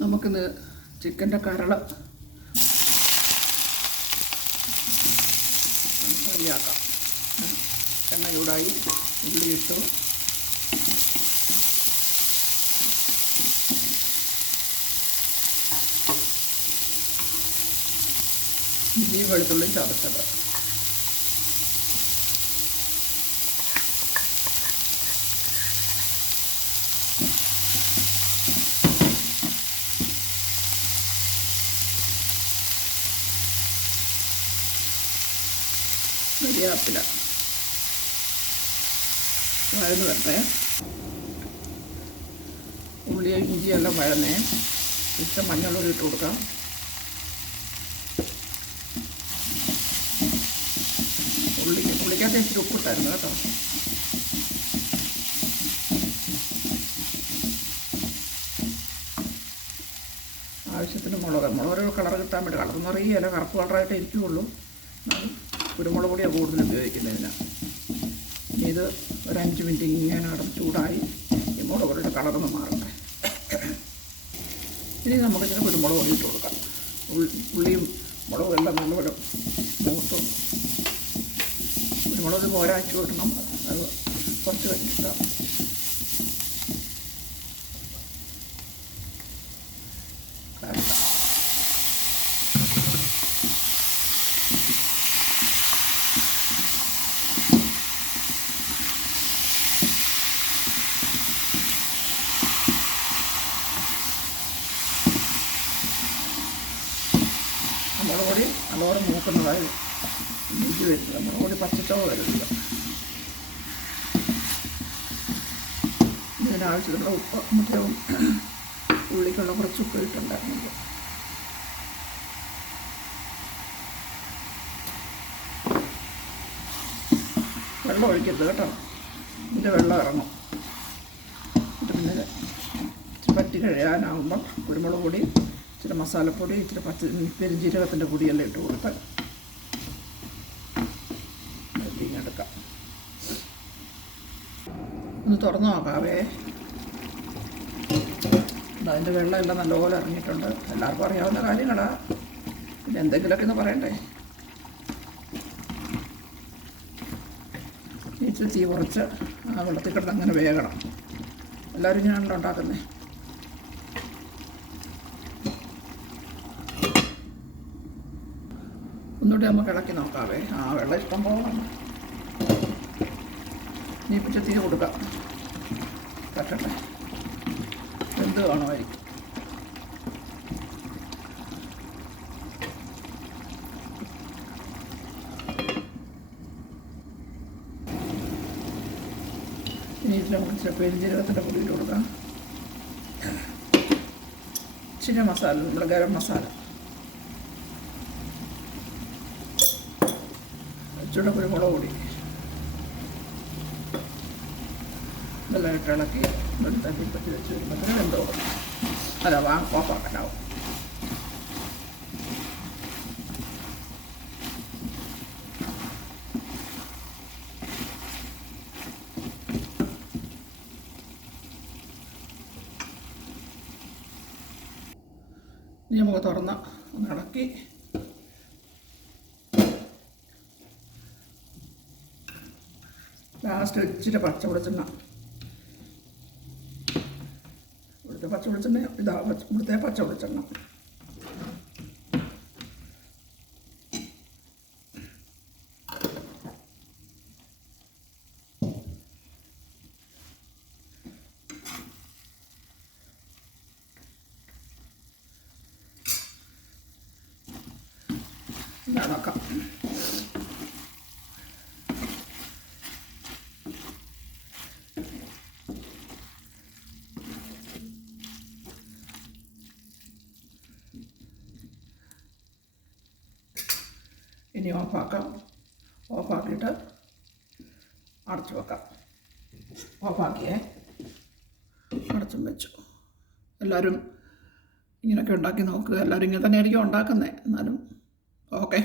നമുക്കിന്ന് ചിക്കൻ്റെ കരള് ഫ്രൈയാക്കാം. എണ്ണ ചൂടായി, ഉള്ളി ഇട്ടു, ഇഞ്ചി വെളുത്തുള്ളി ചതച്ചത്, കരിവേപ്പില വഴന്ന് വരട്ടെ. ഉള്ളിയും ഇഞ്ചിയെല്ലാം വഴന്നേ. ഇഷ്ടം മഞ്ഞളൂടി ഇട്ട് കൊടുക്കാം. ഉള്ളിക്കകത്ത് ഇച്ചിരി ഉപ്പിട്ടായിരുന്നു കേട്ടോ. ആവശ്യത്തിന് മുളക് കളർ കിട്ടാൻ വേണ്ടി, കളർ നിറയില്ല, കറുപ്പ് കളറായിട്ട് ഇരിക്കുകയുള്ളൂ. കുരുമുളക് പൊടിയാണ് കൂടുതൽ ഉപയോഗിക്കുന്നതിന്. ഇത് ഒരു 5 മിനിറ്റ് ഇങ്ങനെ അടച്ച് ചൂടായി ഈ മുളക് പൊടിയുടെ കളറൊന്ന് മാറട്ടെ. ഇനി നമുക്ക് ഇതിന് കുരുമുളക് പൊടി ഇട്ട് കൊടുക്കാം. ഉള്ളിയും മുളകും എല്ലാം നല്ലപോലെ മൂത്തും. കുരുമുളക് പോരാച്ചു കിട്ടണം, അത് കുറച്ച് കഴിഞ്ഞിട്ടാം. മുളക് പൊടി നല്ലോണം മൂക്കുന്നതായി ഇഞ്ചി വരുന്നത്. മുളക് പൊടി പച്ചച്ചവ വരുന്നത്. ഇതിനാവശ്യത്തിനുള്ള ഉപ്പ്, മറ്റേ ഉള്ളിക്കുള്ള കുറച്ച് ഉപ്പ് ഇട്ടുണ്ടായിരുന്നത്. വെള്ളം ഒഴിക്കരുത് കേട്ടോ, ഇതിൻ്റെ വെള്ളം ഇറങ്ങും. ഇത് പിന്നെ പറ്റി കഴിയാനാകുമ്പം കുരുമുളക് പൊടി, ഇച്ചിരി മസാലപ്പൊടി, ഇച്ചിരി പെരുംജീരകത്തിൻ്റെ പൊടിയെല്ലാം ഇട്ട് കൊടുത്ത് എടുക്കാം. ഒന്ന് തുറന്നു നോക്കാവേ. അതിൻ്റെ വെള്ളം എല്ലാം നല്ലപോലെ ഇറങ്ങിയിട്ടുണ്ട്. എല്ലാവർക്കും അറിയാവുന്ന കാര്യങ്ങളാണ്, പിന്നെ എന്തെങ്കിലുമൊക്കെ ഒന്ന് പറയണ്ടേ. ഇച്ചിരി തീ കുറച്ച് ആ വെള്ളത്തിൽ കിടന്ന് അങ്ങനെ വേകണം. എല്ലാവരും ഇങ്ങനെയാണല്ലോ ഉണ്ടാക്കുന്നത്. ഒന്നുകൂടി നമുക്ക് ഇളക്കി നോക്കാവേ. വെള്ളം ഇഷ്ടം പോകണം. ഇനി ഇപ്പം തീ കൊടുക്കാം, പറ്റട്ടെ. എന്ത് കാണുമായിരിക്കും. ഇനി ഇതിൽ നമുക്ക് പെരുംജീരകത്തിൻ്റെ പൊടി ഇട്ട് കൊടുക്കാം. ഇച്ചിരി മസാല, നമ്മുടെ ഗരം മസാല, ഇച്ചിരി കുരുമുളക് പൊടി ഇതെല്ലാം ഇട്ട് ഇളക്കി വെളുത്താക്കി പറ്റി വെച്ച് വരുമ്പോഴത്തേന് വെന്തോ അല്ല ഓഫാക്കാനാവും. ഇനി നമുക്ക് തുറന്ന് ഒന്ന് ഇളക്കി ലാസ്റ്റ് ഇച്ചിരി പച്ച വെളിച്ചെണ്ണ, ഇവിടുത്തെ പച്ച വെളിച്ചെണ്ണ, ഇവിടുത്തെ പച്ച വെളിച്ചെണ്ണ ഇളക്കാം. ഇനി ഓഫാക്കാം. ഓഫാക്കിയിട്ട് അടച്ചു വെക്കാം. ഓഫാക്കിയേ, അടച്ചും വെച്ചു. എല്ലാവരും ഇങ്ങനെയൊക്കെ ഉണ്ടാക്കി നോക്കുക. എല്ലാവരും ഇങ്ങനെ തന്നെയായിരിക്കും ഉണ്ടാക്കുന്നത്. എന്നാലും ഓക്കെ.